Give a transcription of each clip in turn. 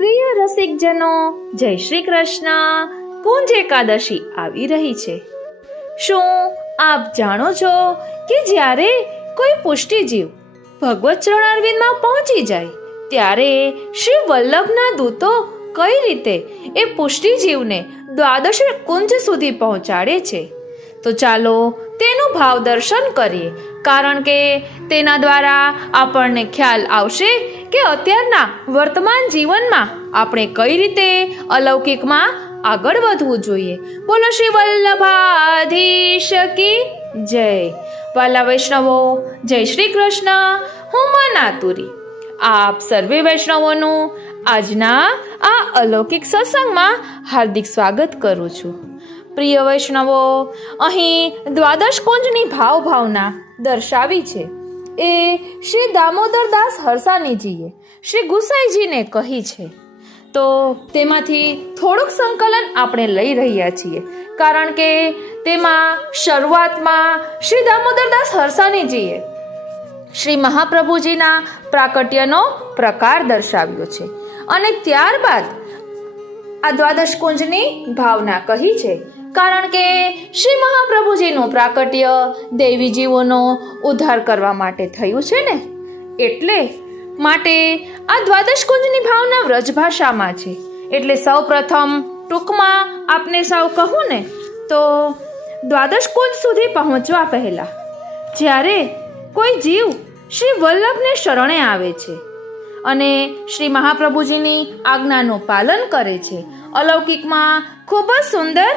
પ્રિય રસિકજનો, જય શ્રી કૃષ્ણ. કુંજ એકાદશી આવી રહી છે. શું આપ જાણો છો કે જ્યારે કોઈ પુષ્ટિજીવ ભગવત ચરણારવિંદમાં પહોંચી જાય ત્યારે શ્રી વલ્લભના દૂતો કઈ રીતે એ પુષ્ટિજીવને દ્વાદશ કુંજ સુધી પહોંચાડે છે? તો ચાલો તેનું ભાવ દર્શન કરીએ, કારણ કે તેના દ્વારા આપણને ખ્યાલ આવશે કે અત્યારના વર્તમાન જીવનમાં આપણે કઈ રીતે અલૌકિકમાં આગળ વધવું જોઈએ. બોલો શ્રી વલ્લભાધીશ કી જય. વાલા વૈષ્ણવો, જય શ્રી કૃષ્ણ. હું મનાતુરી આપ સર્વે વૈષ્ણવોનું આજના આ અલૌકિક સત્સંગમાં હાર્દિક સ્વાગત કરું છું. પ્રિય વૈષ્ણવો, અહીં દ્વાદશ કુંજની ભાવના દર્શાવી છે એ શ્રી દામોદરદાસ હરસાણીજીએ શ્રી ગુસાઈજીને કહી છે. તો તેમાંથી થોડુંક સંકલન આપણે લઈ રહ્યા છીએ, કારણ કે તેમાં શરૂઆતમાં શ્રી દામોદરદાસ હરસાણીજીએ શ્રી મહાપ્રભુજીના પ્રાકટ્યનો પ્રકાર દર્શાવ્યો છે અને ત્યારબાદ આ દ્વાદશ કુંજની ભાવના કહી છે, કારણ કે શ્રી મહાપ્રભુજીનું પ્રાકટ્ય દૈવી જીવોનો ઉદ્ધાર કરવા માટે થયું છે ને, એટલે માટે આ દ્વાદશ કુંજની ભાવના વ્રજભાષામાં છે. એટલે સૌ પ્રથમ ટૂંકમાં આપને સૌ કહું ને તો દ્વાદશ કુંજ સુધી પહોંચવા પહેલા જ્યારે કોઈ જીવ શ્રી વલ્લભને શરણે આવે છે અને શ્રી મહાપ્રભુજીની આજ્ઞાનું પાલન કરે છે, અલૌકિકમાં ખૂબ જ સુંદર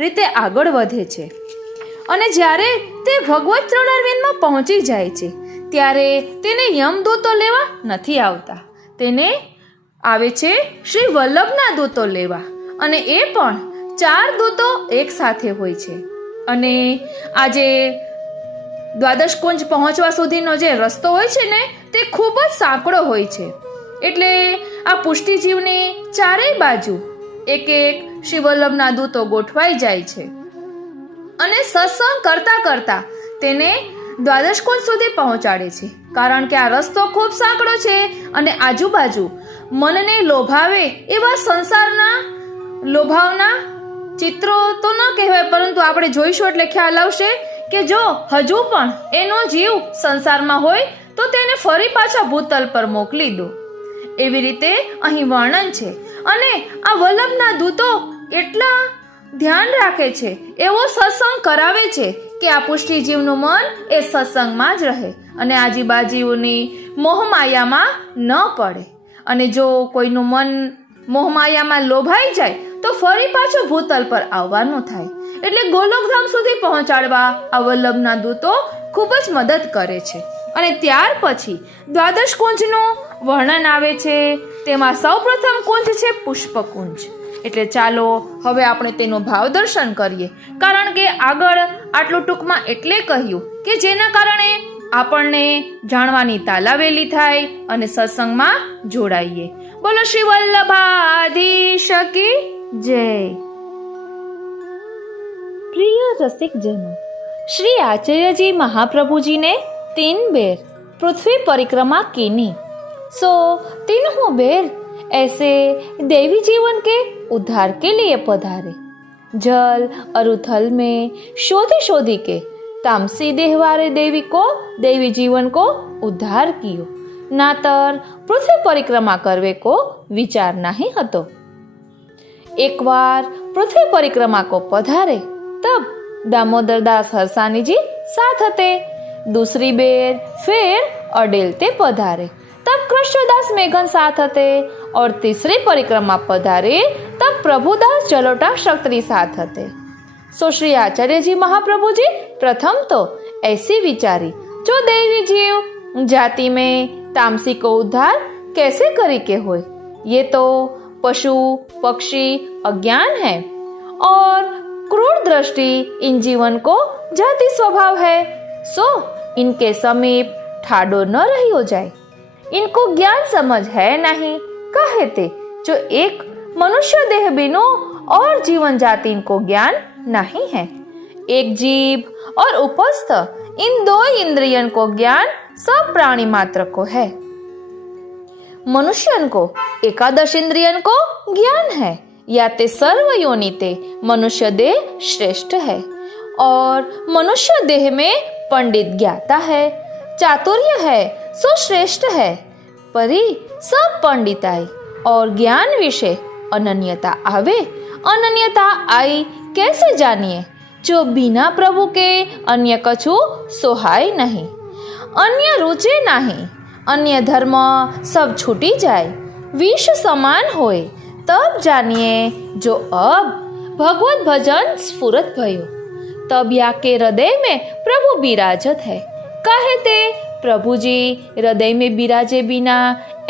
રીતે આગળ વધે છે અને જ્યારે તે ભગવત ચરણારવિંદમાં પહોંચી જાય છે ત્યારે તેને યમદૂતો લેવા નથી આવતા, તેને આવે છે શ્રી વલ્લભના દૂતો લેવા, અને એ પણ 4 દૂતો એક સાથે હોય છે. અને આજે દ્વાદશ કુંજ પહોંચવા સુધીનો જે રસ્તો હોય છે ને તે ખૂબ જ સાંકડો હોય છે. એટલે આ પુષ્ટિજીવની ચારેય બાજુ એક શ્રી વલ્લભના દૂતો ગોઠવાઈ જાય છે અને સત્સંગ કરતા કરતા તેને દ્વાદશ કુંજ સુધી પહોંચાડે છે, કારણ કે આ રસ્તો ખૂબ સાંકડો છે અને આજુબાજુ મનને લોભાવે એવા સંસારના લોભાવના ચિત્રો તો ન કહેવાય, પરંતુ આપણે જોઈશું એટલે ખ્યાલ આવશે કે જો હજુ પણ એનો જીવ સંસારમાં હોય તો તેને ફરી પાછા ભૂતલ પર મોકલી દો, એવી રીતે અહીં વર્ણન છે. અને આ વલ્લભના દૂતો એટલા ધ્યાન રાખે છે, એવો સત્સંગ કરાવે છે કે આ પુષ્ટિજીવનું મન એ સત્સંગમાં જ રહે અને આજુબાજુની મોહમાયામાં ન પડે. અને જો કોઈનું મન મોહમાયામાં લોભાઈ જાય તો ફરી પાછું ભૂતલ પર આવવાનું થાય. એટલે ગોલોકધામ સુધી પહોંચાડવા આ વલ્લભના દૂતો ખૂબ જ મદદ કરે છે. અને ત્યાર પછી દ્વાદશ કુંજનું વર્ણન આવે છે. તેમાં સૌપ્રથમ કુંજ છે પુષ્પકુંજ. એટલે ચાલો હવે આપણે તેનો ભાવ દર્શન કરીએ, કારણ કે આગળ આટલું ટૂંકમાં એટલે કહ્યું કે જેના કારણે આપણને જાણવાની તાલાવેલી થાય અને સત્સંગમાં જોડાઈએ. બોલો શ્રી વલ્લભાધીશ કી જય. प्रिय रसिक जनों, श्री आचार्य जी महाप्रभु जी ने 3 बेर पृथ्वी परिक्रमा कीनी, सो तीनों बेर ऐसे देवी जीवन के उद्धार के लिए पधारे. जल और उथल में शोधी के तामसी देहवारे देवी जीवन को उद्धार कियो, नातर पृथ्वी परिक्रमा करवे को विचार नहीं हतो. एक बार पृथ्वी परिक्रमा को पधारे तब दामोदरदास हरसानी जी साथ हते. दूसरी बेर फिर अडेलते पधारे तब कृष्णदास मेघन साथ हते और तीसरी परिक्रमा पधारे तब प्रभुदास जलोटा क्षत्रिय साथ हते. सो श्री आचार्य जी महाप्रभु जी प्रथम तो ऐसी विचारी, जो देवी जीव जाति में तामसी को उद्धार कैसे करी के होय, ये तो पशु पक्षी अज्ञान है और क्रूर दृष्टि इन जीवन को जाति स्वभाव है, सो इनके समीप ठाडो न रही हो जाए. इनको ज्ञान समझ है नहीं, कहते जो एक मनुष्य देह बिनो और जीवन जाति इनको ज्ञान नहीं है. एक जीव और उपस्थ इन 2 इंद्रियन को ज्ञान सब प्राणी मात्र को है. मनुष्यन को एकादश इंद्रियन को ज्ञान है, या ते सर्व योनि ते मनुष्य देह श्रेष्ठ है। और मनुष्य देह में पंडित ज्ञाता है, चातुर्य है सो श्रेष्ठ है। परी सब पंडिताई और ज्ञान विषय अनन्यता आवे, अनन्यता आई कैसे जानिए, जो बिना प्रभु के अन्य कछु सोहाय नहीं, अन्य रुचे नहीं, अन्य धर्म सब छूटी जाए, विष समान होए, तब जानिए जो अब भगवत भजन स्फुरत भयो, तब या के हृदय में प्रभु विराजत है। कहे ते प्रभु जी हृदय में विराजे बिना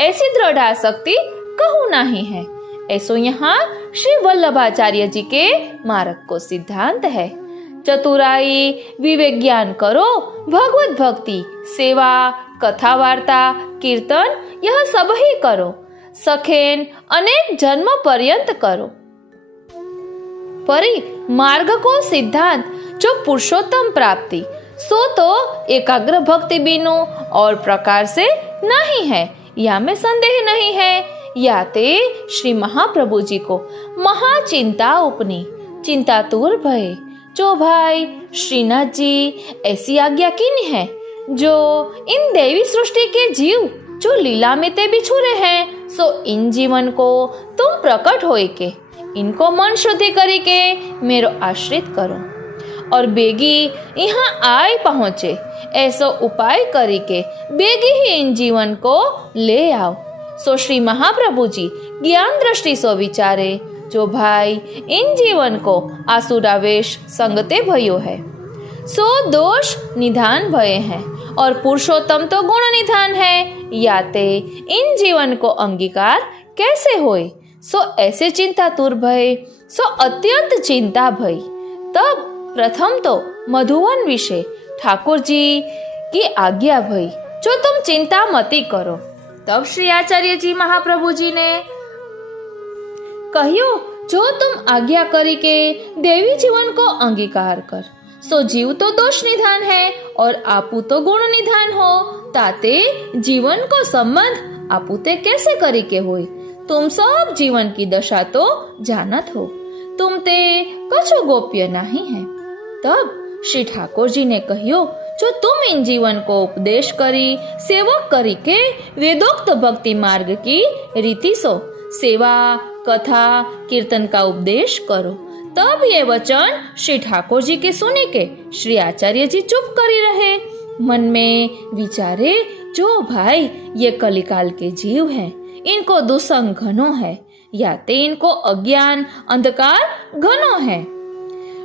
ऐसी दृढ़ आसक्ति कहूँ नहीं है। ऐसो यहाँ श्री वल्लभाचार्य जी के मार्ग को सिद्धांत है। चतुराई विवेक ज्ञान करो, भगवत भक्ति सेवा कथा वार्ता कीर्तन यह सब ही करो, सखेन अनेक जन्म पर्यंत करो। परी मार्ग को सिद्धांत जो पुरुषोत्तम प्राप्ति सो तो एकाग्र भक्ति बिनु और प्रकार से नहीं है, या में संदेह नहीं है। या ते श्री महाप्रभु जी को महाचिंता उपनी, चिंता दूर भये, जो भाई श्रीनाथ जी ऐसी आज्ञा कीनी है, जो इन देवी सृष्टि के जीव जो लीला में ते बिछुरे हैं, सो इन जीवन को तुम प्रकट होए के इनको मन शुद्धि करी के मेरो आश्रित करो, और बेगी यहाँ आए पहुँचे ऐसो उपाय करी के बेगी ही इन जीवन को ले आओ। सो श्री महाप्रभु जी ज्ञान दृष्टि सो विचारे, जो भाई इन जीवन को आसुरावेश संगते भयो है, सो दोष निधान भये हैं, और पुरुषोत्तम तो गुण निधान है, या ते इन जीवन को अंगीकार कैसे होए, सो ऐसे चिंता तुर भय, सो अत्यंत चिंता भई। तब प्रथम तो मधुवन विषय ठाकुर जी की आज्ञा भई, जो तुम चिंता मती करो। तब श्री आचार्य जी महाप्रभु जी ने कहियो, जो तुम आज्ञा करी के देवी जीवन को अंगीकार कर, सो जीव तो दोष निधान है और आपू तो गुण निधान हो, ताते जीवन को संबंध आपूते कैसे करी के होई, तुम सब जीवन की दशा तो जानत हो, तुम ते कछु गोप्य नहीं है। तब श्री ठाकुर जी ने कहियो, जो तुम इन जीवन को उपदेश करी सेवक करी के वेदोक्त भक्ति मार्ग की रीति सो सेवा कथा कीर्तन का उपदेश करो। तब ये वचन श्री ठाकुर जी के सुने के श्री आचार्य जी चुप करी रहे, मन में विचारे, जो भाई ये कलिकाल के जीव हैं, इनको दुसंग घनो है, या ते इनको अज्ञान अंधकार घनो है,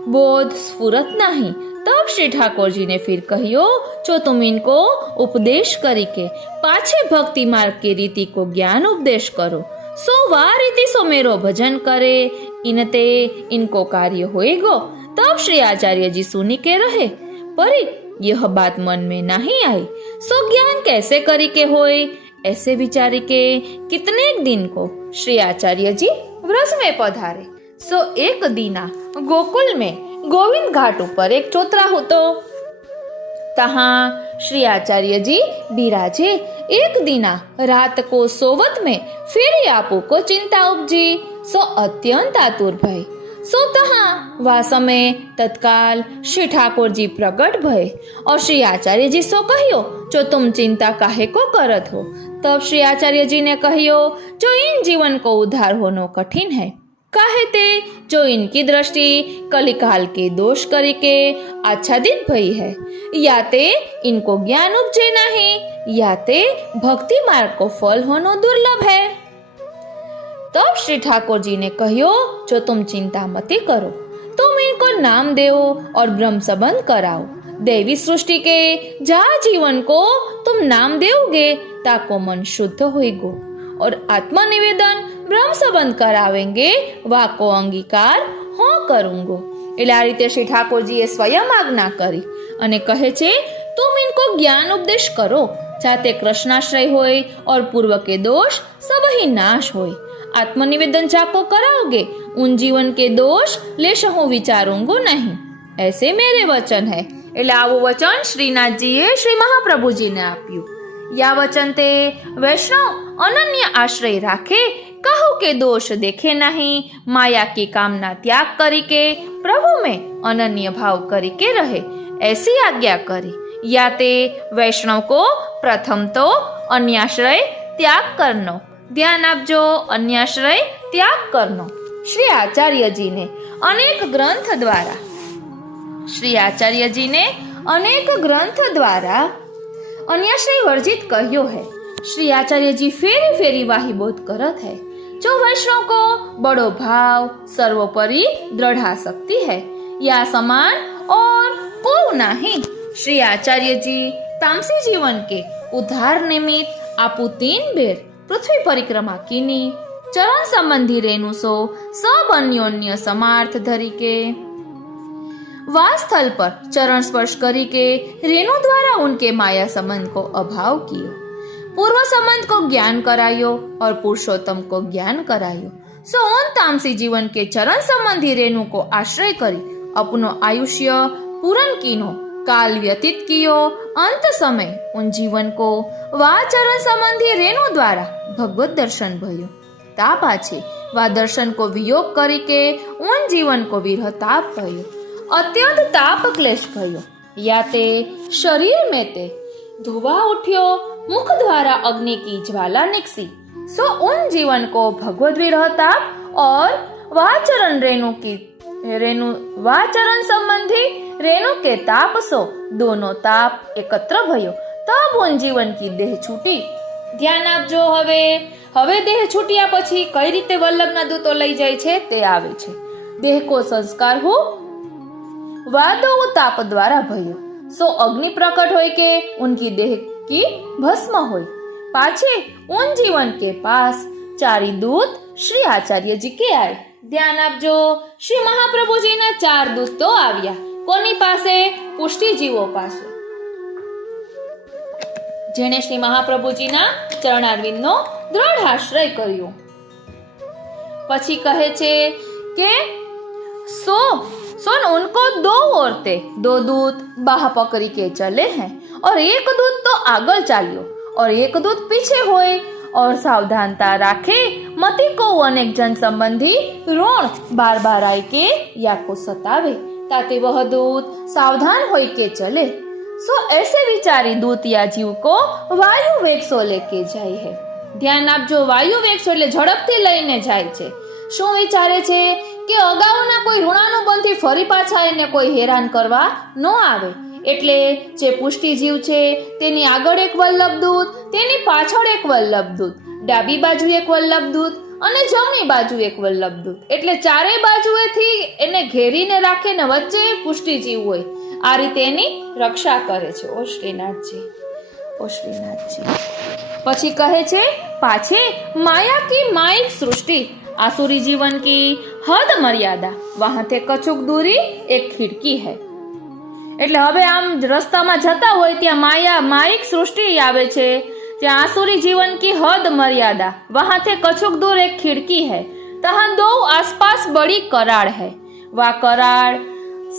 बोध स्फुरत नहीं। तब श्री ठाकुर जी ने फिर कहियो, जो तुम इनको उपदेश करी के पाछे भक्ति मार्ग की रीति को ज्ञान उपदेश करो, सो वा रीति सो मेरो भजन करे, इनते इनको कार्य होएगो। तब श्री आचार्य जी सुनी के रहे, पर यह बात मन में नहीं आई, सो ज्ञान कैसे करी के होए, ऐसे विचारी के कितने दिन को श्री आचार्य जी व्रज में पधारे। सो एक दीना गोकुल में गोविंद घाट ऊपर एक चोतरा होतो, तहाँ श्री आचार्य जी बिराजे। एक दीना रात को सोवत में फिर आपू को चिंता उपजी, सो अत्यंत आतुर भय। सो तहाँ वह समय तत्काल श्री ठाकुर जी प्रकट भय, और श्री आचार्य जी सो कहियो, जो तुम चिंता काहे को करत हो। तब श्री आचार्य जी ने कहियो, जो इन जीवन को उद्धार होनो कठिन है, काहे ते जो इनकी दृष्टि कलिकाल के दोष करी के आच्छादित भई है, या ते इनको ज्ञान उपजे नहीं, या ते भक्ति मार्ग को फल होनो दुर्लभ है। तब श्री ठाकुर जी ने कहियो, जो तुम चिंता मती करो, तुम इनको नाम देओ और ब्रह्म संबंध कराओ। देवी सृष्टि के जा जीवन को तुम नाम देओगे, ताको मन शुद्ध होएगो, और आत्मनिवेदन ब्रह्म संबंध करावेंगे, वाको अंगीकार हो करूंगो। એટલે આ રીતે શ્રી ઠાકોરજીએ સ્વયં આજ્ઞા કરી અને કહે છે, तुम इनको ज्ञान उपदेश करो, जाते कृष्णाश्रय होए और पूर्व के दोष सब ही नाश होए। आत्मनिवेदन जाको कराओगे, उन जीवन के दोष लेशहु विचारूंगो नहीं, ऐसे मेरे वचन है। એટલે આવું વચન શ્રીનાથજીએ શ્રી મહાપ્રભુજીને આપ્યું। યા વચન તે વૈષ્ણવ अनन्य आश्रय राखे, कहूँ के दोष देखे नहीं, माया की कामना त्याग करी के प्रभु में अनन्य भाव करी के रहे, ऐसी आज्ञा करी। या ते वैष्णव को प्रथम तो अन्याश्रय त्याग करनो, ध्यान आपजो, अन्याश्रय त्याग करनो। श्री आचार्य जी ने अनेक ग्रंथ द्वारा अन्याश्रय वर्जित कह्यो है। श्री आचार्य जी फेरी फेरी वाही बोध करत है, जो वैष्णव को बड़ो भाव, सर्वोपरि दृढ़ आसक्ति है, या समान और को नहीं। श्री आचार्य जी तामसी जीवन के उद्धार निमित्त आपू 3 बेर पृथ्वी परिक्रमा कीनी, चरण संबंधी रेणुसो सब अन्योन्य समार्थ धरी के वास स्थल पर चरण स्पर्श करी के रेणु द्वारा उनके माया संबंध को अभाव कियो, पूर्व संबंध को ज्ञान करायो और पुरुषोत्तम को ज्ञान करायो। सो उन तामसी जीवन के चरण संबंधी रेणु को आश्रय करी अपनो आयुष्य पूर्ण कीनो, काल व्यतीत कियो। अंत समय उन जीवन को वा चरण संबंधी रेणु द्वारा भगवत दर्शन भयो। ताप आछे वा दर्शन को वियोग करी के उन जीवन को विरह ताप भयो, अत्यंत ताप क्लेश भयो। या ते शरीर में ते धुआं उठ्यो, मुख द्वारा अग्नि की ज्वाला निकसी, सो उन जीवन को भगवत विरह ताप और वा चरण संबंधी रेणु के ताप सो दोनों ताप एकत्र भयो, तब उन जीवन की देह छूटी। ધ્યાન આપજો। હવે દેહ છૂટ્યા પછી કઈ રીતે વલ્લભના દૂતો લઈ જાય છે તે આવે છે। દેહ કો સંસ્કાર હો વાદો તાપ द्वारा भयो, सो अग्नि प्रकट होय के उनकी देह की भस्म होय। पाछे उन जीवन के पास चारी दूत श्री आचार्य जी के आए। ध्यान आपजो, श्री महाप्रभु जी ना 4 दूत तो આવ્યા। કોની પાસે? પુષ્ટિ જીવો પાસે, જેણે શ્રી મહાપ્રભુજીના ચરણારવિંદનો દ્રઢ આશ્રય કર્યો। પછી કહે છે કે सुन उनको 2 औरतें 2 दूत बाह पकड़ी के चले हैं, और एक दूत तो आगे चालियो और एक दूत पीछे होए, और सावधानता राखे मती को अनेक जन संबंधी ऋण बार बार आए के या को सतावे, ताते वह दूत सावधान होई के चले। सो ऐसे विचारी दूत या जीव को वायु वेग सो लेके जाए है। ध्यान आपजो, वायु वेग सो એટલે ઝડપથી લઈને જાય છે। શું વિચારે છે કે અગાઉના કોઈ ઋણાનુબંધી ફરી પાછા એને કોઈ હેરાન કરવા ન આવે, એટલે જે પુષ્ટિ જીવ છે તેની આગળ એક વલ્લભ દૂત, તેની પાછળ એક વલ્લભ દૂત, ડાબી બાજુ એક વલ્લભ દૂત અને જમણી બાજુ એક વલ્લભ દૂત, એટલે ચારે બાજુએથી એને ઘેરીને રાખે ને વચ્ચે પુષ્ટિ જીવ હોય। આ રીતે એની રક્ષા કરે છે। ઓ શ્રીનાથજી। પછી કહે છે પાછે માયા की माइक सृष्टि, आसुरी जीवन की हद मर्यादा, वहां थे कछुक दूरी एक खिड़की है। એટલે હવે આમ રસ્તામાં જતા હોય ત્યાં માયિક સૃષ્ટિ આવે છે, ત્યાં આસુરી जीवन की हद मर्यादा, वहां थे कछुक दूर एक खिड़की है, तहां 2 आसपास बड़ी कराड़ है, वह कराड़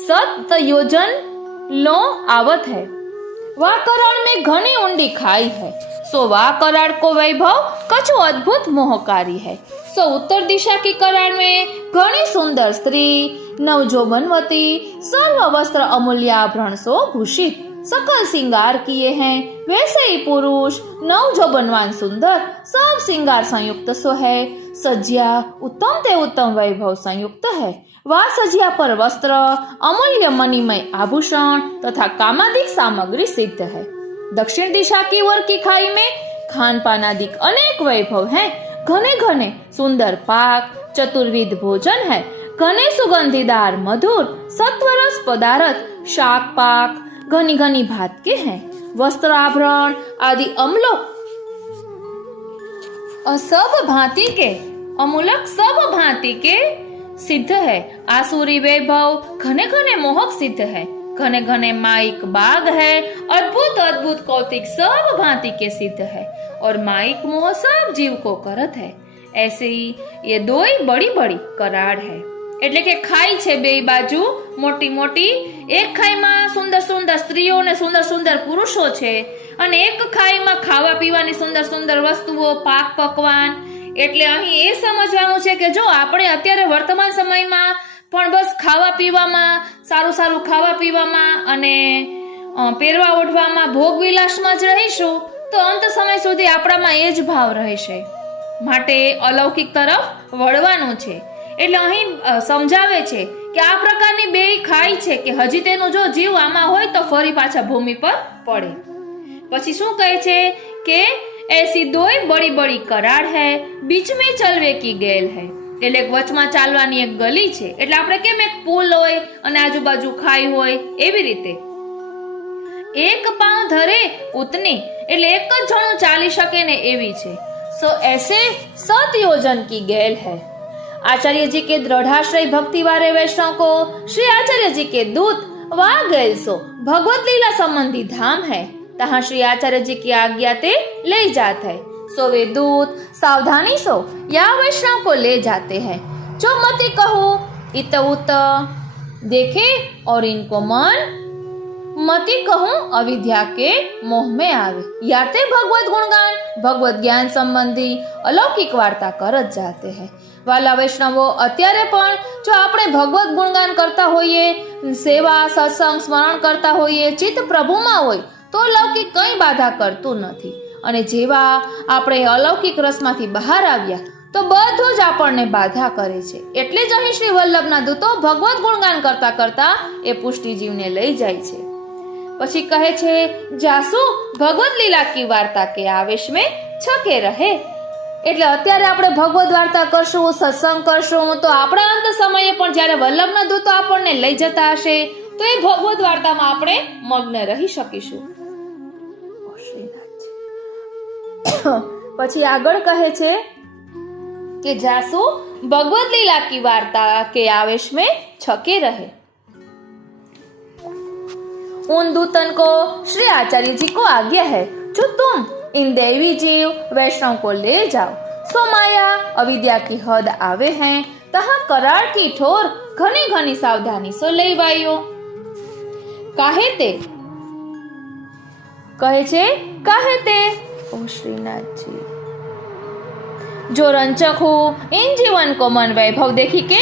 7 योजन लो आवत है, वह कराड़ में घनी ऊंडी खाई है। सो वह कराड़ को वैभव कछु अद्भुत मोहकारी है। सो उत्तर दिशा की कराड़ में घनी सुंदर स्त्री नवजोबनवती, सर्व वस्त्र अमूल्य आभरण सो भूषित, सकल श्रृंगार किए हैं, वैसे ही पुरुष नवजोबनवान सुंदर, सब श्रृंगार संयुक्त सो है। सज्जा उत्तम ते उत्तम वैभव संयुक्त है। वह सज्जा पर वस्त्र, अमूल्य मणिमय आभूषण तथा कामादिक सामग्री सिद्ध है। दक्षिण दिशा की ओर की खाई में खान पानादिक अनेक वैभव हैं, घने घने सुंदर पाक, चतुर्विध भोजन है, घने सुगंधीदार मधुर सत्वरस पदार्थ, शाक पाक घनी घनी भात के हैं, वस्त्र आभरण आदि सब भांति के अमूलक सब भांति के सिद्ध है। आसुरी वैभव घने घने मोहक सिद्ध है, घने घने माइक बाग है, अद्भुत अद्भुत कौतिक सब भांति के सिद्ध है, और माइक मोह सब जीव को करत है। ऐसे ही ये 2 बड़ी बड़ी कराड़ है, એટલે કે ખાઈ છે 2 બાજુ મોટી મોટી, એક ખાઈમાં સુંદર સુંદર સ્ત્રીઓ ને સુંદર સુંદર પુરુષો છે, અને એક ખાઈમાં ખાવા પીવાની સુંદર સુંદર વસ્તુઓ, પાક પકવાન. એટલે અહીં એ સમજવાનું છે કે જો આપણે અત્યારે વર્તમાન સમયમાં પણ બસ ખાવા પીવામાં, સારું સારું ખાવા પીવામાં અને પહેરવા ઓઢવામાં, ભોગ વિલાસમાં જ રહીશું તો અંત સમય સુધી આપણામાં એ જ ભાવ રહેશે. માટે અલૌકિક તરફ વળવાનું છે. એટલે અહીં સમજાવે છે કે આ પ્રકારની બે ખાઈ છે કે હજી તેનો જો જીવ આમાં હોય તો ફરી પાછા ભૂમિ પર પડે. પછી શું કહે છે કે એસી દોય બડી બડી કરાર હૈ, બીચ મેં ચલવે કી ગેલ હૈ. એટલે વચમાં ચાલવાની એક ગલી છે. એટલે આપણે કેમ એક પુલ હોય અને આજુબાજુ ખાઈ હોય એવી રીતે એક પાઉં ધરે ઉતની, એટલે એક જ જણું ચાલી શકે ને એવી છે. સો એસે 7 योजन की गेल है. आचार्य जी के दृढ़ाश्रय भक्ति वाले वैष्णव को श्री आचार्य जी के दूत वह गेल सो भगवत लीला संबंधी धाम है. तहाँ श्री आचार्य जी की आज्ञा ते ले जाते हैं. सो वे दूत सावधानी सो या वैष्णव को ले जाते हैं. जो मति कहो इत उत देखे और इनको मन मति कहूं अविद्या के मोह में आवे. या ते भगवत गुणगान, भगवत ज्ञान संबंधी अलौकिक वार्ता कर જ જાતે હૈ. વાલા વૈષ્ણવો, અત્યારે પણ જો આપણે ભગવત ગુણગાન કરતા હોઈએ, સેવા સત્સંગ સ્મરણ કરતા હોઈએ, ચિત્ત પ્રભુમાં હોય તો લૌકિક કંઈ બાધા કરતું નથી. અને જેવા આપણે અલૌકિક રસમાંથી બહાર આવ્યા તો બધું જ આપણને બાધા કરે છે. એટલે જ અહીં શ્રી વલ્લભના દૂતો ભગવત ગુણગાન કરતા કરતા એ પુષ્ટિજીવને લઈ જાય છે. પછી કહે છે જાસુ ભગવત લીલા કી વાર્તા કે આવેશ મેં છકે રહે. એટલે અત્યારે આપણે ભગવત વાર્તા કરશું, સત્સંગ કરશું તો આપણા અંત સમયે પણ જ્યારે વલ્લભના દૂતો આપણને લઈ જતા હશે તો એ ભગવત વાર્તામાં આપણે મગ્ન રહી શકીશું. પછી આગળ કહે છે કે જાસુ ભગવત લીલા કી વાર્તા કે आवेश में छके रहे. उन दूतन को श्री आचार्य जी को आज्ञा है जो तुम इन देवी जीव वैष्णव को ले जाओ. सो माया अविद्या की हद आवे हैं तहाँ करार की ठोर घनी घनी सावधानी सो लई वायो. काहे ते કહે છે કાહે તે ओ श्रीनाथ जी जो रंचक हो इन जीवन को मन वैभव देखी के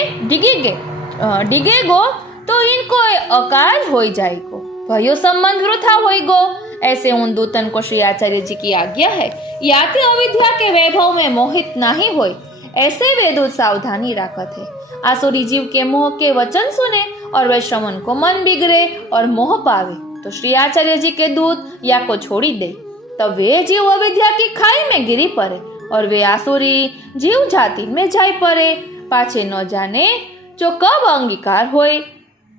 डिगेगो तो इनको अकाल हो जाएगो, भयो संबंध वृथा होएगो. ऐसे उन दूतन को श्री आचार्य जी की आज्ञा है याति अविद्या के वैभव में मोहित नहीं होए. ऐसे वे दूत सावधानी राखत है. आसुरी जीव के मोह के वचन सुने और वैष्णवन को मन बिगड़े और मोह पावे तो श्री आचार्य जी के दूत या को छोड़ी दे. तब वे जीव अविद्या की खाई में गिरी पड़े और वे आसुरी जीव जाति में जाई पड़े. पाछे न जाने जो कब अंगीकार होए.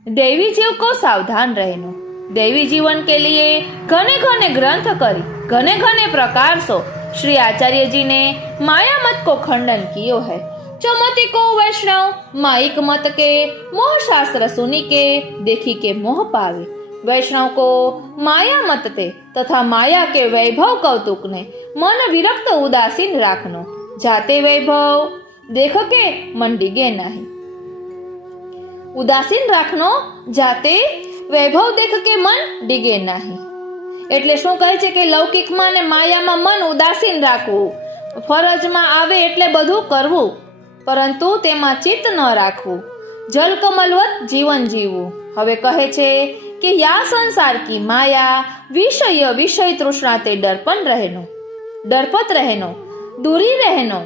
देवी जीव को सावधान रहनो. देवी जीवन के लिए घने घने ग्रंथ करी घने घने प्रकार सो श्री आचार्य जी ने माया मत को खंडन कियो है. जो मति को वैष्णव माइक मत के मोह शास्त्र सुनी के देखी के मोह पावे. वैष्णव को माया मत ते तथा माया के वैभव कौतुक ने मन विरक्त उदासीन राखनो. जाते वैभव देख के मन डिगे नहीं. ઉદાસીન રાખનો જાતે વૈભવ દેખ કે મન ડીગે નહીં. એટલે શું કહે છે કે લૌકિકમાં ને માયામાં મન ઉદાસીન રાખવું, ફરજમાં આવે એટલે બધું કરવું પરંતુ તેમાં ચિત્ત ન રાખવું, જલકમલવત જીવન જીવવું. હવે કહે છે કે યા સંસાર કી માયા विषय तृष्णा ते डरपत रहनो दूरी रहनो.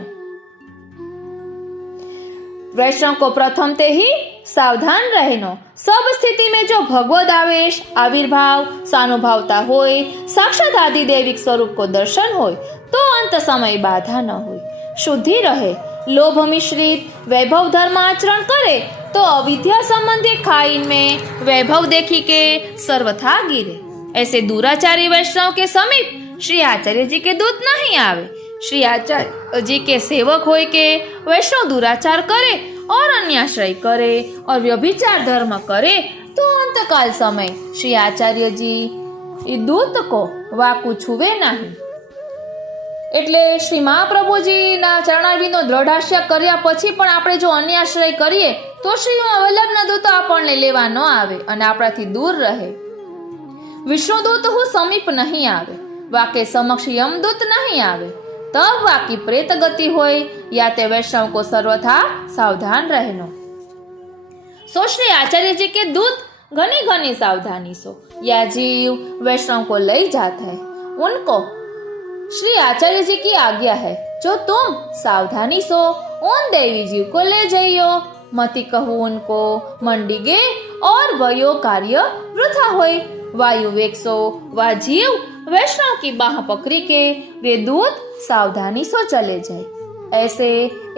वैष्णव को प्रथम ते ही सावधान रहनो. सब स्थिति में जो भगवद आवेश आविर्भाव सानुभावता होय, साक्षात आदि दैविक स्वरूप को दर्शन होय तो अंत समय बाधा न होय, शुद्धि रहे. लोभ मिश्रित वैभव धर्म आचरण करे तो अविद्या संबंधी खाई में वैभव देखी के सर्वथा गिरे. ऐसे दुराचारी वैष्णव के समीप श्री आचार्य जी के दूत नहीं आवे. श्री आचार्य जी के सेवक होय के वैष्णव दुराचार करे और अन्याश्रय करे और व्यभिचार धर्म करे तो अंतकाल समय श्री आचार्य जी दूत को वाकू छुवे नहीं. એટલે શ્રી મહાપ્રભુજીના ચરણારવિંદનો દ્રઢાશ્ય કર્યા પછી પણ આપણે જો અન્યાશ્રય કરીએ તો શ્રી વલ્લભના દૂતો આપણને લેવા ન આવે અને આપણાથી દૂર રહે. વિષ્ણુદૂત હું સમીપ નહીં આવે. वा के समक्ष यमदूत नहीं आवे, तब वा की प्रेत गति होय, या ते वैष्णव को सर्वथा सावधान रहनो। सो श्री आचार्य जी के दूत घनी घनी सावधानी सो, या जीव वैष्णव को ले जाता है, उनको श्री आचार्य जी की आज्ञा है, जो तुम सावधानी सो उन देवी जीव को ले जाइयो, मति कहू उनको मंडी गे और भयो कार्य वृथा होय। वायु वेग सो वा जीव वैष्णव की बाह पकड़ी के वे दूत सावधानी सो चले जाए। ऐसे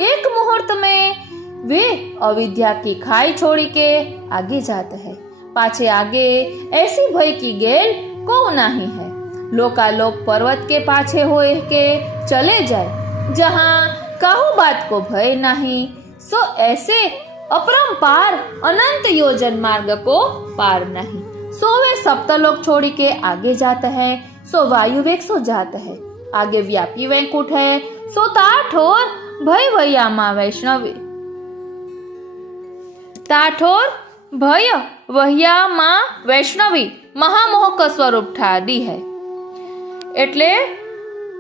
एक मुहूर्त में वे अविद्या की खाई छोड़ी के आगे जाते हैं। पाछे आगे ऐसी भय की गेल को नहीं है, लोकालोक पर्वत के पाछे होए के चले जाए, जहाँ काहू बात को भय नहीं। सो ऐसे अपरंपार अनंत योजन मार्ग को पार नहीं। सो वे सप्तलोक छोड़ी के आगे जाते हैं। सो वायु वेग सो जाते हैं, आगे व्यापी वैकुंठ है। सो ताठोर भय वैयामा वैष्णवी, ताठोर भय वह्यामा वैष्णवी महामोह का स्वरूप ठाडी है। એટલે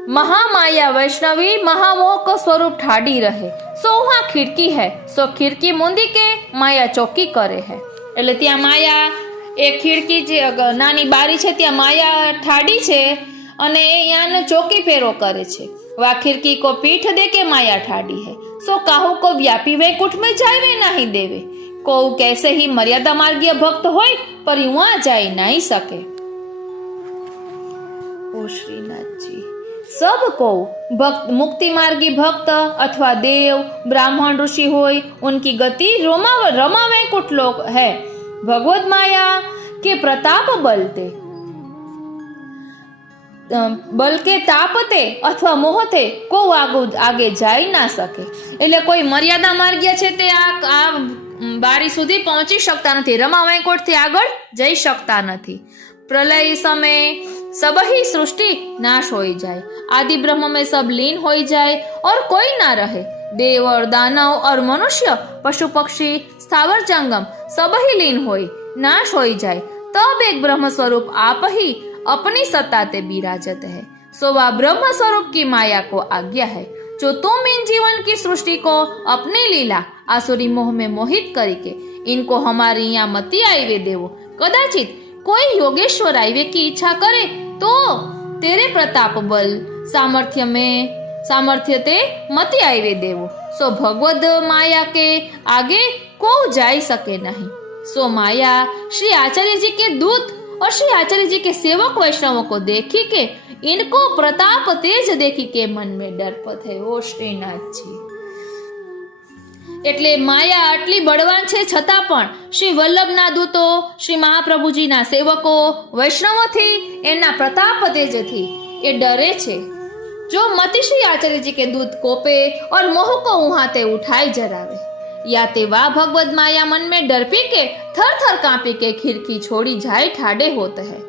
महामाया वैष्णवी महामोह को स्वरूप ठाडी रहे। सो वहाँ खिड़की है, सो खिड़की मुंदी के माया चौकी करे है। એટલે ત્યાં માયા એક ખીડકી જે નાની બારી છે ત્યાં માયા ઠાડી છે અને યાને ચોકી ફેરો કરે છે। વા ખિड़की को पीठ दे के माया ठाडी है। सो काहू को व्यापी वैकुंठ में जावे नहीं देवे। को कैसे ही मर्यादा मार्गीय भक्त होय पर वहाँ जाई नहीं सके। ओ श्रीनाथ जी, सब को भक्त मुक्ति मार्गी भक्त अथवा देव ब्राह्मण ऋषि होय, उनकी गति रमा वैकुंठ लोक है। भगवत माया के प्रताप बल के तापते अथवा मोहते को आगे जाई ना सके। એટલે કોઈ મર્યાદા માર્ગીય છે તે આ બારી સુધી પહોંચી શકતા નથી, રમા વૈકુંઠ થી આગળ જઈ શકતા નથી। प्रलय समय सब ही सृष्टि नाश हो जाए, आदि ब्रह्म में सब लीन हो जाए और कोई ना रहे। देव और दानव और मनुष्य पशु पक्षी स्थावर जंगम सब ही लीन हो नाश हो जाए, तब एक ब्रह्म स्वरूप आप ही अपनी सत्ता ते विराजत है। सो वह ब्रह्म स्वरूप की माया को आज्ञा है, जो तुम इन जीवन की सृष्टि को अपनी लीला आसुरी मोह में मोहित करके इनको हमारी यहाँ मती आईवे देवो। कदाचित कोई योगेश्वर आईवे की इच्छा करे तो तेरे प्रताप बल सामर्थ्य ते मती आईवे देवो। सो भगवद माया के आगे को जाई सके नहीं। सो माया श्री आचार्य जी के दूत और श्री आचार्य जी के सेवक वैष्णवों को देखी के इनको प्रताप तेज देखी के मन में डरपत है। ओ श्रीनाथ जी, એટલે માયા આટલી બળવાન છે છતાં પણ શ્રી વલ્લભના દૂતો, શ્રી મહાપ્રભુજીના સેવકો વૈષ્ણવોથી એના પ્રતાપ તેજથી એ ડરે છે। जो मति श्री आचार्य जी के दूत कोपे और मोह को वहां ते उठाई जरावे, या ते वा भगवद माया मन में डर पी के थर थर कांपी के खिड़की छोड़ी जाए ठाडे होते है।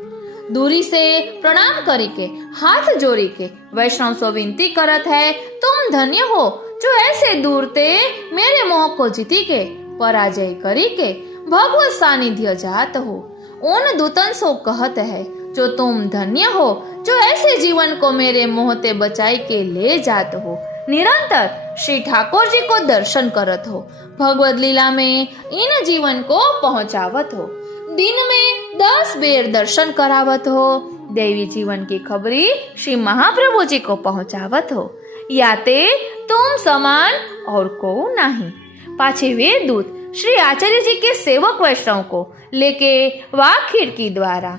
दूरी से प्रणाम करी के हाथ जोड़ी के वैष्णव सो विनती करत है, तुम धन्य हो जो ऐसे दूर ते मेरे मोह को जीती के पराजय करी के भगवत सानिध्य जात हो। उन दूतन सो कहत है, जो तुम धन्य हो जो ऐसे जीवन को मेरे मोह ते बचाई के ले जात हो। निरंतर श्री ठाकुर जी को दर्शन करत हो, भगवत लीला में इन जीवन को पहुंचावत हो। दिन में 10 बेर दर्शन करावत हो। देवी जीवन की खबरी श्री महाप्रभु जी को पहुंचावत हो। या ते तुम समान और को नहीं। पाछे वे दूत श्री आचार्य जी के सेवक वैष्णव को लेके वा खिड़की द्वारा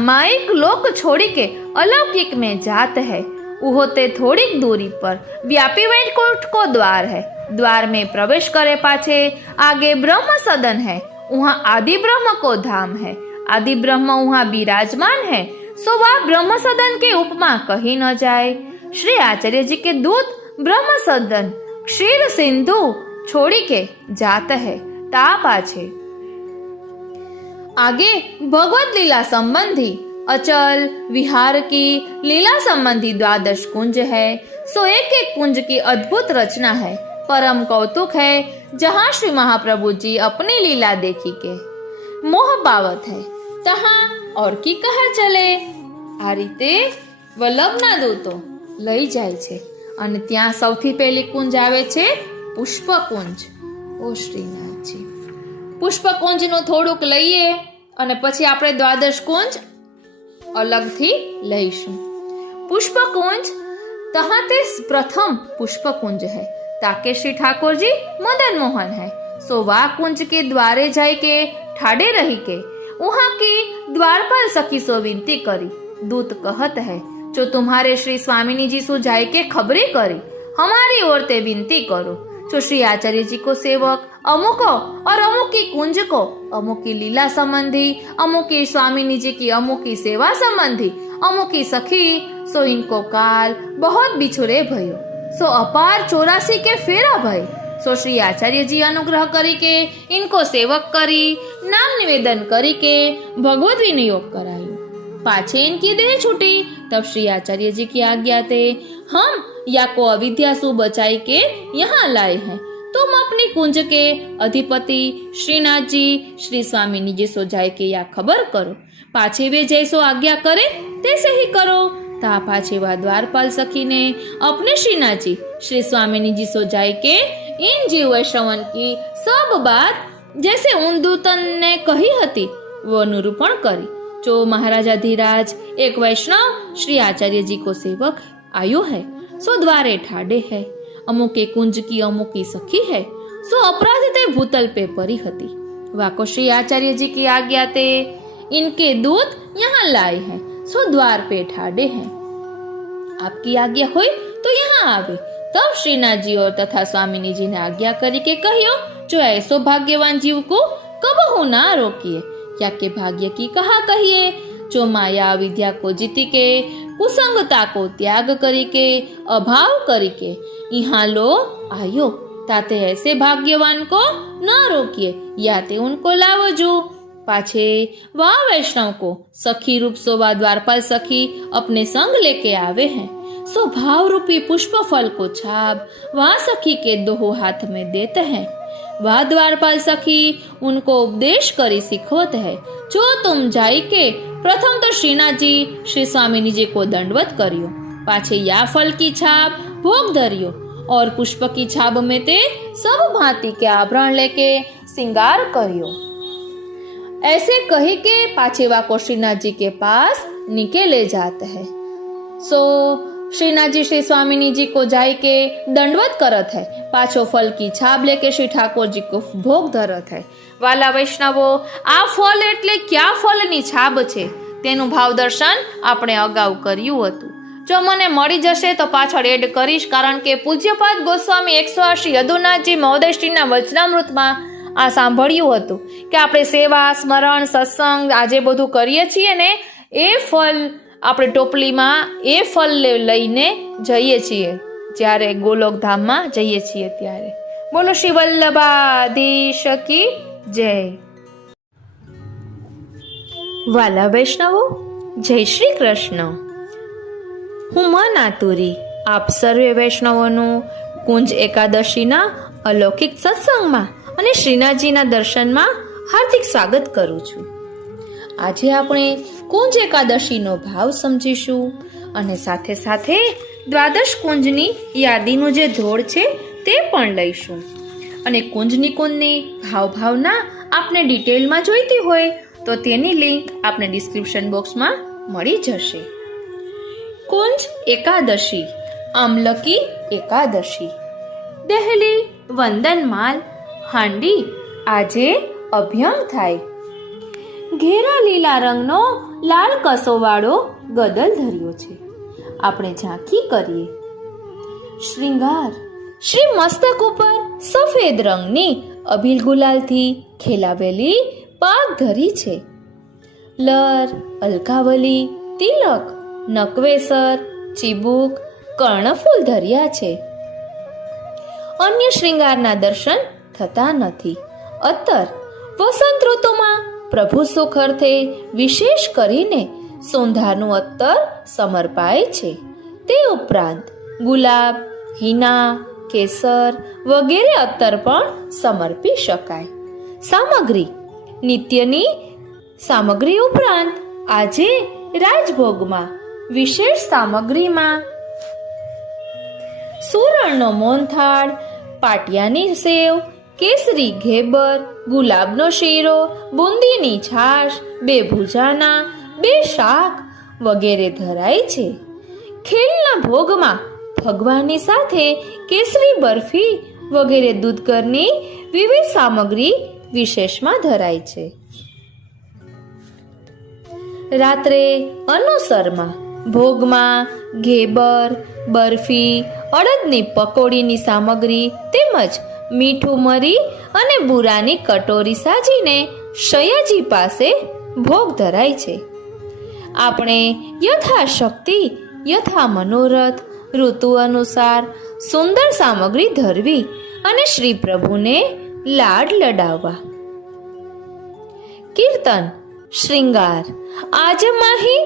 माइक लोक छोड़ी के अलौकिक में जात है। उहोते थोड़ी दूरी पर व्यापी वैकुंठ को द्वार है। द्वार में प्रवेश करे पाछे आगे ब्रह्म सदन है, वहाँ आदि ब्रह्म को धाम है। आदि ब्रह्म वहाँ विराजमान है। सो वह ब्रह्म सदन के उपमा कही न जाए। श्री आचार्य जी के दूत ब्रह्म सदन क्षीर सिंधु छोड़ी के जाते है। ता पाछे आगे भगवत लीला संबंधी अचल विहार की लीला संबंधी 12 कुंज है। सो एक एक कुंज की अद्भुत रचना है, परम कौतुक है, जहाँ श्री महाप्रभु जी अपनी लीला देखी के मोह पावत है, तहाँ और की कहा चले। આ રીતે વલ્લભના દૂતો લઈ જાય છે અને ત્યાં સૌથી પહેલી કુંજ આવે છે પુષ્પકુંજ. ઓ શ્રીનાથજી, પુષ્પકુંજનું થોડુંક લઈએ અને પછી આપણે દ્વાદશ કુંજ અલગથી લઈશું. पुष्पकुंज तहाते प्रथम पुष्पकुंज है, ताके श्री ठाकुर जी मदन मोहन है. सो वा कुंज के द्वारे जाय के ठाडे रही के वहां की द्वारपाल सखी सो विनती करी. दूत कहत है, जो तुम्हारे श्री स्वामिनी जी सो जाय के खबरी करी, हमारी ओर ते विनती करो. जो श्री आचार्य जी को सेवक अमुको और अमुक की कुंज को, अमुक की लीला संबंधी, अमुक की स्वामिनी जी की अमुक की सेवा संबंधी, अमुक की सखी, सो इनको काल बहुत बिछुरे भयो. सो अपार 84 के फेरा भय. सो श्री आचार्य जी अनुग्रह करी के इनको सेवक करी, नाम निवेदन करी के भगवत विनियोग करायो. पाछे इनकी देह छूटी, तब श्री आचार्य जी की आज्ञा थे हम या को अविद्या सु बचाई के यहाँ लाए हैं. तुम अपनी कुंज के अधिपति श्रीनाथ जी श्री स्वामिनी जी सो जाए के या खबर करो. पाछे वे जैसो आज्ञा करे तैसे ही करो. ता पाछे वा द्वारपाल सखी ने अपने श्रीनाथ जी श्री स्वामिनी जी सो जाए के इन जीव श्रवण की सब बात जैसे उन दूतन ने कही हती वो निरूपण करी. जो महाराजा धीराज एक वैष्णव श्री आचार्य जी को सेवक आयो है, सो द्वारे ठाडे है. अमुक के कुंज की अमुक की सखी है, सो अपराध ते भूतल पे परी हती. वाको श्री आचार्य जी की आज्ञा ते इनके दूत यहाँ लाए हैं, सो द्वार पे ठाडे हैं. आपकी आज्ञा हुई तो यहाँ आवे. तब श्रीनाथ जी और तथा स्वामिनी जी ने आज्ञा करी के कहियो, जो ऐसो भाग्यवान जीव को कबहू ना रोकिए. क्या के भाग्य की कहा कहिए, जो माया विद्या को जीती के, कुसंगता को त्याग करी के, अभाव करी के यहाँ लो आयो. ताते ऐसे भाग्यवान को न रोकिए, या ते उनको लावो जो. पाछे वह वैष्णव को सखी रूप सो वा द्वारपाल सखी अपने संग लेके आवे हैं. सो भाव रूपी पुष्प फल को छाप वह सखी के दो हाथ में देते हैं. वह द्वारपाल सखी उनको उपदेश करी सिखवत है. जो तुम जाई के प्रथम तो श्रीनाथ जी श्री स्वामिनी जी को दंडवत करियो, पाछे या फल की छाप भोग धरियो और पुष्प की छाप में ते सब भांति के आभरण लेके श्रृंगार करियो. ऐसे कही के पाछे वाको श्रीनाथ जी के पास निके ले जाते हैं. सो श्रीनाथ जी श्री स्वामिनी जी को जाय के दंडवत करत है, पाछो फल की छाप लेके श्री ठाकुर जी को भोग धरत है. वाला वैष्णवो, आ फल एटले क्या फलनी छाप छे तेનું ભાવ દર્શન આપણે અગાઉ કર્યું હતું. જો મને મળી જશે તો પાછળ એડ કરીશ, કારણ કે પૂજ્યપાદ ગોસ્વામી 180 યદુનાથજી મહોદયશ્રીના વચનામૃતમાં આ સાંભળ્યું હતું કે આપણે સેવા સ્મરણ સત્સંગ આજે બધું કરીએ છીએ ને, એ ફલ આપણે ટોપલીમાં એ ફલ લઈને જઈએ છીએ જ્યારે ગોલોકધામમાં જઈએ છીએ ત્યારે. બોલો શ્રી વલ્લભાધીશ કી જય. વાલા વૈષ્ણવો, જય શ્રી કૃષ્ણ. હું મન આતુરી આપ સર્વે વૈષ્ણવોનું કુંજ એકાદશીના અલૌકિક સત્સંગમાં અને શ્રીનાથજીના દર્શનમાં હાર્દિક સ્વાગત કરું છું. આજે આપણે કુંજ એકાદશીનો ભાવ સમજીશું અને સાથે સાથે દ્વાદશ કુંજની યાદીનું જે ધોળ છે તે પણ લઈશું. અને કુંજની ભાવના આપને ડિટેલમાં જોઈતી હોય તો તેની લિંક આપને ડિસ્ક્રિપ્શન બોક્સમાં મળી જશે. કુંજ એકાદશી, આમલકી એકાદશી. દહેલી વંદનમાલ હાંડી આજે અભ્યંગ થાય. ઘેરા લીલા રંગનો લાલ કસોવાળો ગદલ ધર્યો છે. આપણે ઝાંખી કરીએ. શ્રૃંગાર, શ્રી મસ્તક ઉપર સફેદ રંગની અભિલ ગુલાલથી ખેલાવેલી પાગ ધરી છે. લર, અલકાવલી, તિલક, નકવેસર, ચીબુક, કર્ણફૂલ ધર્યા છે. અન્ય શ્રૃંગારના દર્શન થતા નથી. અત્તર, વસંત ઋતુમાં પ્રભુ સુખ અર્થે વિશેષ કરીને સોંધાનું અત્તર સમર્પાય છે. તે ઉપરાંત ગુલાબ, હિના, કેસર વગેરે અત્તર પણ સમર્પી શકાય. સામગ્રી, નિત્યની સામગ્રી ઉપરાંત આજે રાજભોગમાં વિશેષ સામગ્રીમાં સુરણનો મોહનથાળ, પાટિયાની સેવ, કેસરી ઘેબર, ગુલાબનો શીરો, બુંદીની છાશ, 2 ભુજાના, 2 શાક વગેરે ધરાય છે. ખેલના ભોગમાં ભગવાનની સાથે કેસરી બરફી વગેરે દૂધઘરની વિવિધ સામગ્રી વિશેષમાં ધરાય છે. રાત્રે અનુસરમાં ભોગમાં ઘેબર, બરફી, અડદની પકોડીની સામગ્રી તેમજ મીઠું મરી અને બુરાની કટોરી સાજીને શયાજી પાસે ભોગ ધરાય છે. આપણે યથાશક્તિ યથા મનોરથ ઋતુ અનુસાર સુંદર સામગ્રી ધરવી અને શ્રી પ્રભુને લાડ લડાવવા. કીર્તન શ્રૃંગાર. આજમાહી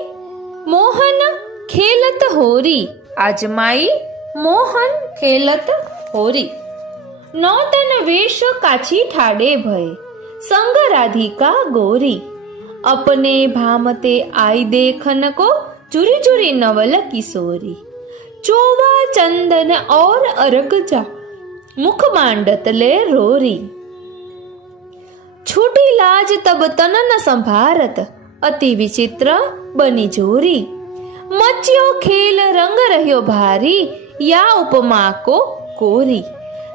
મોહન ખેલત હોરી, આજમાઈ મોહન ખેલત હોરી. નૌતન વેશ કાછી ઠાડે ભય, સંગ રાધિકા ગોરી. अपने भामते आई देखन को चुरी चुरी नवल किशोरी. चोवा चंदन और अरग जा, मुख मांडत ले रोरी. छूटी लाज तब तनन संभारत, अति विचित्र बनी जोरी. मच्यो खेल रंग रह्यो भारी, या उपमा को कोरी.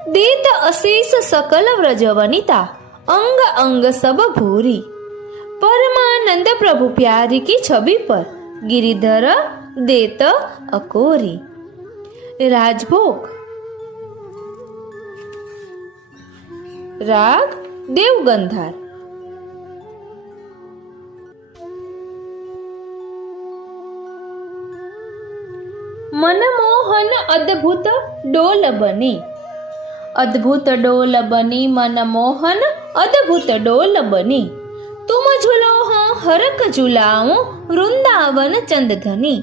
देत अशीष सकल व्रज वनिता, अंग अंग सब भूरी. परमानंद प्रभु प्यारी की छवि पर, गिरिधर देत अकोरी. राजभोग. राग देवगंधार. मनमोहन अद्भुत डोल बनी, अद्भुत डोल बनी मनमोहन अद्भुत डोल बनी. तुम झूलो हो हरक झूलाऊं वृंदावन चंदधनी.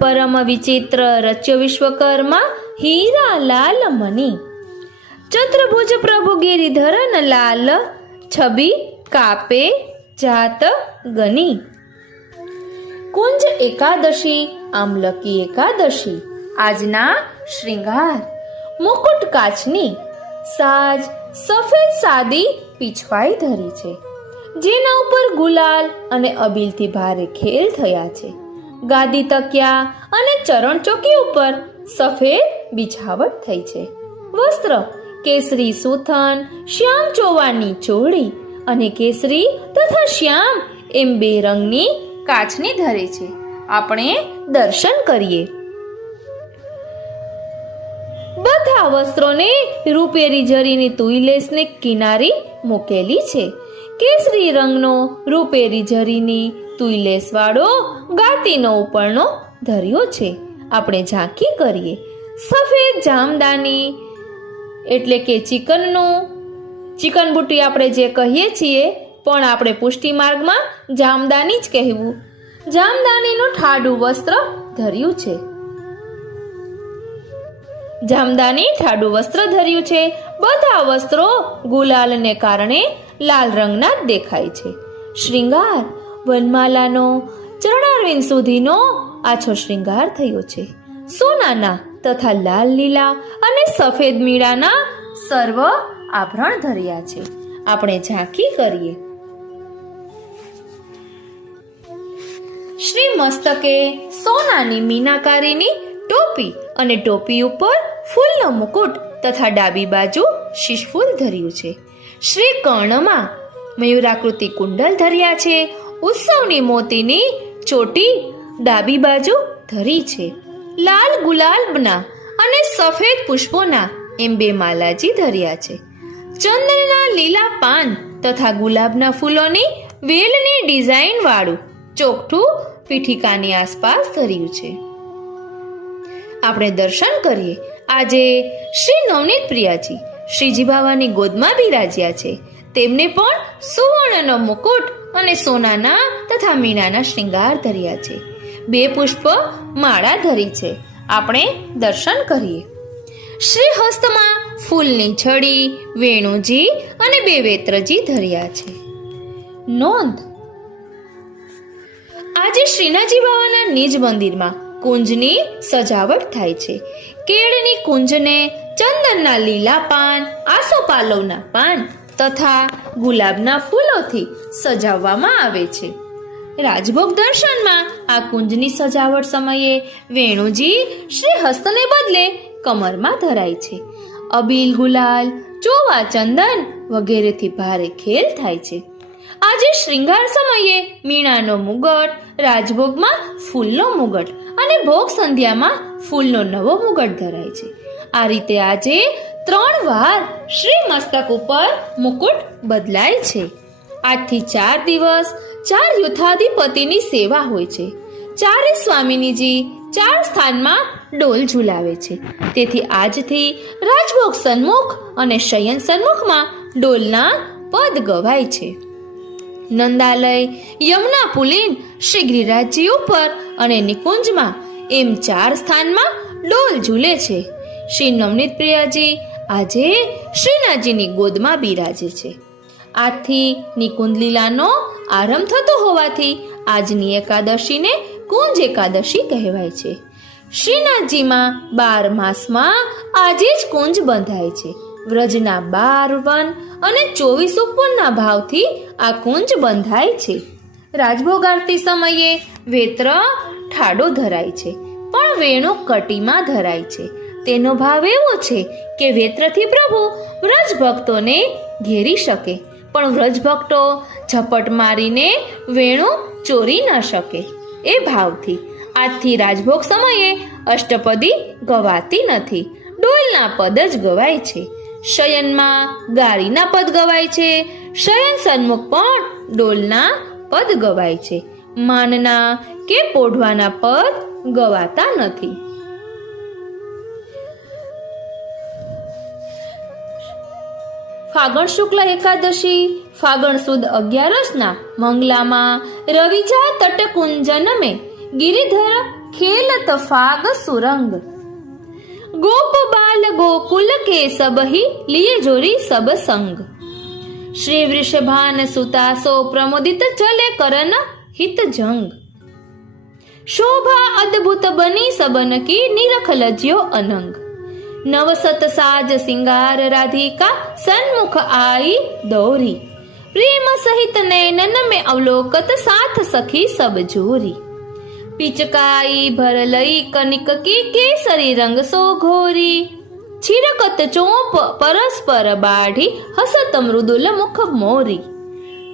परम विचित्र रच्यो विश्वकर्मा हीरा लाल मनी. चतुर्भुज प्रभु गिरिधरन लाल, छवि कापे जात गनी. कुंज एकादशी आमलकी एकादशी. આજના શ્રૃંગાર. મુકુટ કાચની, સાજ સફેદ સાદી પીછવાઈ ધરી છે, જેના ઉપર ગુલાલ અને અબીલથી ભારે ખેલ થયા છે. ગાદી તકિયા અને ચરણ ચોકી ઉપર સફેદ બિછાવટ થઈ છે. વસ્ત્ર કેસરી સુથન, શ્યામ ચોવાની ચોળી અને કેસરી તથા શ્યામ એમ 2 રંગની કાચની ધરે છે. આપણે દર્શન કરીએ. બધા વસ્ત્રોને રૂપેરી જરીની તુઈલેસને કિનારી મૂકેલી છે. કેસરી રંગનો રૂપેરી જરીની તુઈલેસ વાળો ગાતીનો ઉપરનો ધર્યો છે. આપણે ઝાંખી કરીએ. સફેદ જામદાની એટલે કે ચિકન બુટ્ટી આપણે જે કહીએ છીએ, પણ આપણે પુષ્ટિ માર્ગમાં જામદાની જ કહેવું. જામદાનીનું ઠાડું વસ્ત્ર ધર્યું છે. જામદાની ઠાડું વસ્ત્ર ધર્યું છે. બધા વસ્ત્રો ગુલાલને કારણે લાલ રંગના જ દેખાય છે. શ્રૃંગાર. વનમાલાનો ચરણારવિંદ સુધીનો આછો શ્રૃંગાર થયો છે. સોનાના તથા લાલ લીલા અને સફેદ મીણાના સર્વ આભરણ ધર્યા છે. આપણે ઝાંખી કરીએ. શ્રી મસ્તકે સોનાની મીનાકારીની ટોપી અને ટોપી ઉપર ફૂલનો મુકુટ તથા ડાબી બાજુ શીશફૂલ ધર્યું છે. શ્રી કર્ણમાં મયુરાકૃતિ કુંડલ ધર્યા છે. ઉત્સવની મોતીની ચોટી ડાબી બાજુ ધરી છે. લાલ ગુલાબના અને સફેદ પુષ્પોના એમ 2 માલાજી ધર્યા છે. ચંદનના લીલા પાન તથા ગુલાબના ફૂલોની વેલની ડિઝાઇન વાળું ચોકઠું પીઠિકાની આસપાસ ધર્યું છે. આપણે દર્શન કરીએ. આજે શ્રી નવનીત પ્રિયાજી શ્રીજી બાવાની ગોદમાં બિરાજ્યા છે. તેમને પણ સુવર્ણનો મુકુટ અને સોનાના તથા મીણાના શ્રૃંગાર ધર્યા છે. 2 પુષ્પ માળા ધરી છે. આપણે દર્શન કરીએ. શ્રી હસ્તમાં ફૂલની છડી, વેણુજી અને 2 વેત્રજી ધર્યા છે. નોંધ. આજે શ્રીનાથજી બાવાના નિજ મંદિરમાં કુંજની સજાવટ થાય છે. કેળની કુંજને ચંદનના લીલા પાન, આસોપાલવના પાન તથા ગુલાબના ફૂલોથી સજાવવામાં આવે છે. રાજભોગ દર્શનમાં આ કુંજની સજાવટ સમયે વેણુજી શ્રી હસ્તને બદલે કમરમાં ધરાય છે. અબીલ ગુલાલ, ચોવા ચંદન વગેરેથી ભારે ખેલ થાય છે. આજે શ્રૃંગાર સમયે મીણાનો મુગટ, રાજભોગમાં ફૂલનો મુગટ અને ભોગ સંધ્યામાં ફૂલનો નવો મુગટ ધરાય છે. આ રીતે આજે 3 વાર શ્રી મસ્તક ઉપર મુકુટ બદલાય છે. આજથી 4 દિવસ 4 યુથાધિપતિની સેવા હોય છે. 4 સ્વામિનીજી 4 સ્થાનમાં ડોલ ઝુલાવે છે. તેથી આજથી રાજભોગ સન્મુખ અને શયન સન્મુખમાં ડોલના પદ ગવાય છે. નંદાલય, યમુના પુલીન, શ્રી ગિરિરાજજી ઉપર અને નિકુંજમાં એમ 4 સ્થાનમાં ડોલ ઝૂલે છે. શ્રી નવનીત પ્રિયાજી આજે શ્રીનાથજીની ગોદમાં બિરાજે છે. આજથી નિકુંજ લીલાનો આરંભ થતો હોવાથી આજની એકાદશીને કુંજ એકાદશી કહેવાય છે. શ્રીનાથજીમાં 12 માસમાં આજે જ કુંજ બંધાય છે. વ્રજના 12 વન અને 24 ઉપવનના ભાવથી આ કુંજ બંધાય છે. રાજભોગ આરતી સમયે વેત્ર ઠાડો ધરાય છે, પણ વેણુ કટીમાં ધરાય છે. તેનો ભાવ એવો છે કે વેત્રથી પ્રભુ વ્રજ ભક્તોને ઘેરી શકે, પણ વ્રજ ભક્તો ઝપટ મારીને વેણુ ચોરી ન શકે એ ભાવથી આજથી રાજભોગ સમયે અષ્ટપદી ગવાતી નથી, ડોલના પદ જ ગવાય છે. શયનમાં ગારીના પદ ગવાય છે. શયન સન્મુખ પણ ડોલના પદ ગવાય છે. માનના કે પોઢવાના પદ ગવાતા નથી. ફાગણ શુક્લ એકાદશી ફાગણ સુદ 11 મંગલામાં રવિજા તટકુંજન में गिरिधर खेलत फाग सुरंग गोप बाल गोकुल के सब ही लिए जोरी सब संग श्री वृषभान सुतासो प्रमोदित चले करन हित जंग शोभा अद्भुत बनी सबन की निरख लज्यो अनंग नवसत साज सिंगार राधिका सन्मुख आई दौरी प्रेम सहित नैनन में अवलोकत साथ सखी सब जोरी पिचकाई भर लई कनिक की केसरी रंग सो घोरी छिरकत चोप परस्पर बाढ़ी हसत मृदुल मुख मोरी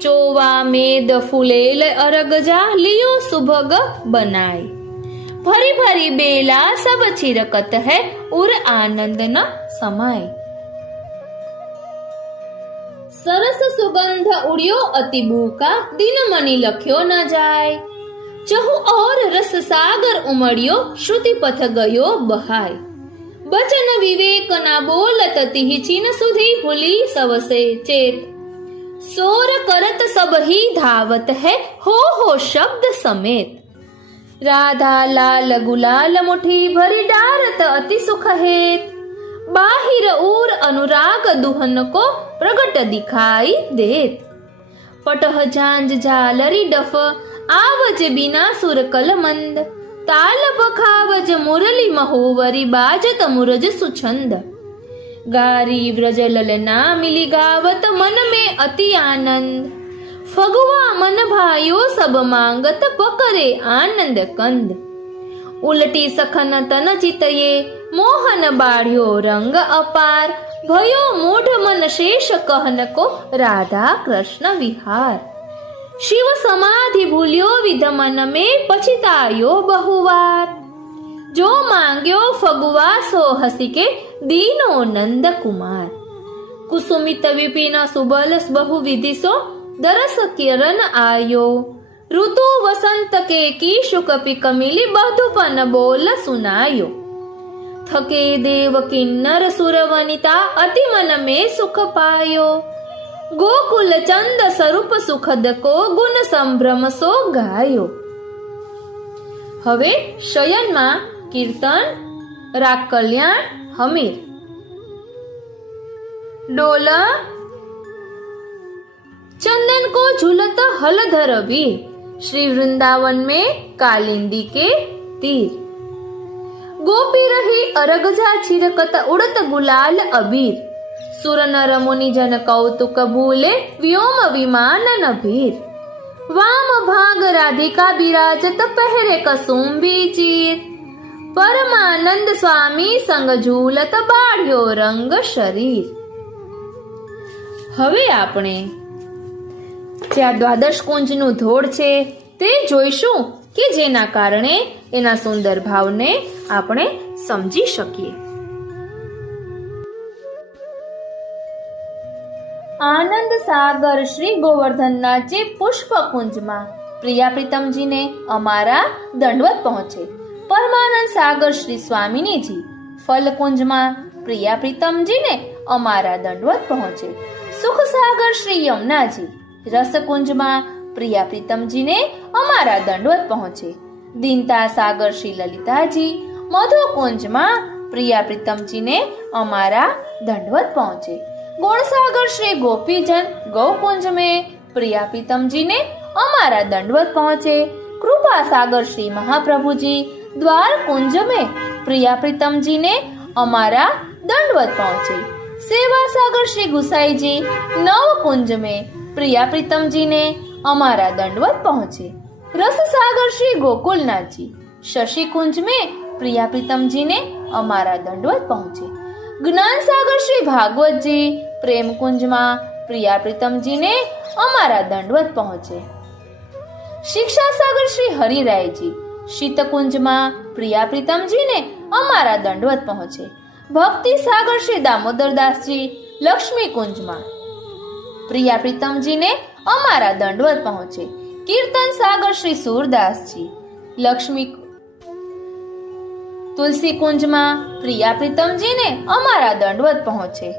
चोवा मेद फूलेल अरग जा लियो सुभग बनाई भरी भरी बेला सब छिरकत है उर आनंद न समाय सरस सुगंध उड़ियो अति भूखा दिन मनी लख्यो न जाय चहु और रस सागर उमड़ियो श्रुति पथ गयो बहाय बचन विवेक ना बोलत तिहि चीन सुधी भूली सबसे चेत सोर करत सब ही धावत है हो शब्द समेत राधा लाल गुलाल मुठी भरी डारत अति सुख हेत बाहिर उर अनुराग दुहन को प्रगट दिखाई देत पटह झांझ झालरी डफ आवज बिना सुर कल मंद ताल बखावज मुरली महोवरी बाजत मुरज सुछंद गारी व्रज ललना मिली गावत मन में अति आनंद फगुआ मन भायो सब मांगत पकरे आनंद कंद उलटी सखन तन चितये मोहन बाढ़्यो रंग अपार भयो मूढ़ मन शेष कहन को राधा कृष्ण विहार शिव समाधि भूल्यो विध मन में पछितायो बहुवार जो मांग्यो फगुआ सो हसी के दीनो नंद कुमार कुसुमित विपिन सुबल बहु विधि सो दरस किरण आयो ऋतु वसंत के की शुकपि कमिली बधुपन बोल सुनायो थके देव किन्नर सुर वनिता अति मन में सुख पायो गोकुल चंद स्वरूप सुखद को गुण संभ्रम सो गायो હવે શયનમાં કીર્તન રાગ કલ્યાણ હમીર डोला चंदन को झूलत हलधर वीर श्री वृंदावन में कालिंदी के तीर। गोपी रही अरगजा छिरकत उड़त गुलाल अबीर। सुर नर मुनि जन कौतुक भूले व्योम विमान न भीर। वाम भाग राधिका बिराजत पहरे कसुम्बी चीर। परमानंद स्वामी संग झूलत बाढ़्यो रंग शरीर। હવે આપણે જ્યાં દ્વાદશ કુંજનું ધોળ છે તે જોઈશું કે જેના કારણે એના સુંદર ભાવને આપણે સમજી શકીએ। આનંદ સાગર શ્રી ગોવર્ધનનાથજી પુષ્પ કુંજમાં પ્રિયા પ્રીતમજીને અમારા દંડવત પહોંચે। પરમાનંદ સાગર શ્રી સ્વામિનીજી ફલકુંજમાં પ્રિયા પ્રીતમજીને અમારા દંડવત પહોંચે। સુખ સાગર શ્રી યમુનાજી રસકુંજમાં પ્રિયા પ્રીતમજીને અમારા દંડવત પહોંચે। દીનતા સાગર શ્રી લલિતાજી મધુકુંજમાં પ્રિયા પ્રીતમજીને અમારા દંડવત પહોંચે। गुणसागर श्री गोपीजन गौकुंज में प्रिया प्रीतम जी ने हमारा दंडवत पहुंचे। कृपा सागर श्री महाप्रभु जी द्वार कुंज में प्रिया प्रीतम जी ने हमारा दंडवत पहुंचे। सेवा सागर श्री गुसाई जी नव कुंज में प्रिया प्रीतम जी ने हमारा दंडवत पहुंचे। रस सागर श्री गोकुलनाथ जी शशि कुंज में प्रिया प्रीतम जी ने हमारा दंडवत पहुंचे। ज्ञान सागर श्री भागवत जी प्रेम कुंज में प्रिया प्रीतम जी ने हमारा दंडवत पहुंचे। शिक्षा सागर श्री हरिराय जी शीत कुंज में प्रिया प्रीतम जी ने हमारा दंडवत पहुंचे। भक्ति सागर श्री दामोदर दास जी लक्ष्मी कुंज में प्रिया प्रीतम जी ने हमारा दंडवत पहुंचे। कीर्तन सागर श्री सूरदास जी लक्ष्मी तुलसी कुंज में प्रिया प्रीतम जी ने हमारा दंडवत पहुंचे।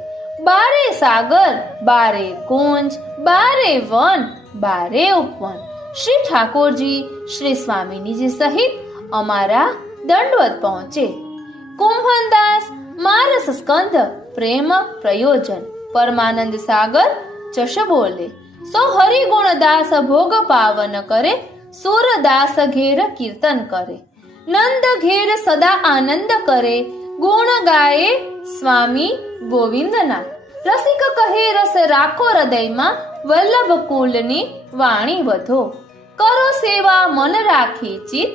बारे सागर बारे कुंज बारे वन बारे उपवन श्री ठाकुर जी श्री स्वामिनी जी सहित हमारा दंडवत पहुंचे। कुंभनदास मारस स्कंद प्रेम प्रयोजन परमानंद सागर जश बोले। सो हरि गुण दास भोग पावन करे सूरदास घेर कीर्तन करे। नंद घेर सदा आनंद करे गुण गाए स्वामी गोविंदना। रसिक कहे रस राखो हृदय में वल्लभ कुलनी वाणी वधो। करो सेवा मन राखी चित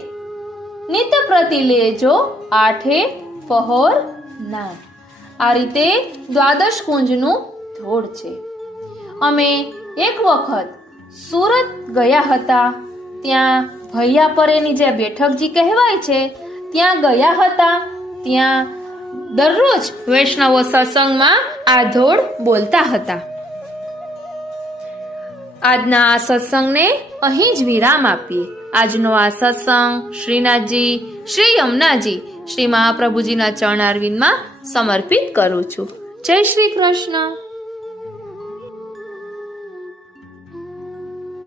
नित प्रति लेजो आठे पहोर नाम। आ रीते द्वादश कुंजनु धोळ छे। अमे एक वखत सूरत गया हता। त्यां भैया परेनी जे बेठकजी कहेवाय छे त्यां गया हता। त्यां दररोज वैष्णવો સત્સંગમાં આ ધોળ બોલતા હતા। આજના આ સત્સંગને અહીં જ વિરામ આપીએ। આજનો આ સત્સંગ શ્રીનાથજી શ્રી યમુનાજી શ્રી મહાપ્રભુજીના ચરણારવિંદમાં સમર્પિત કરું છું। જય શ્રી કૃષ્ણ।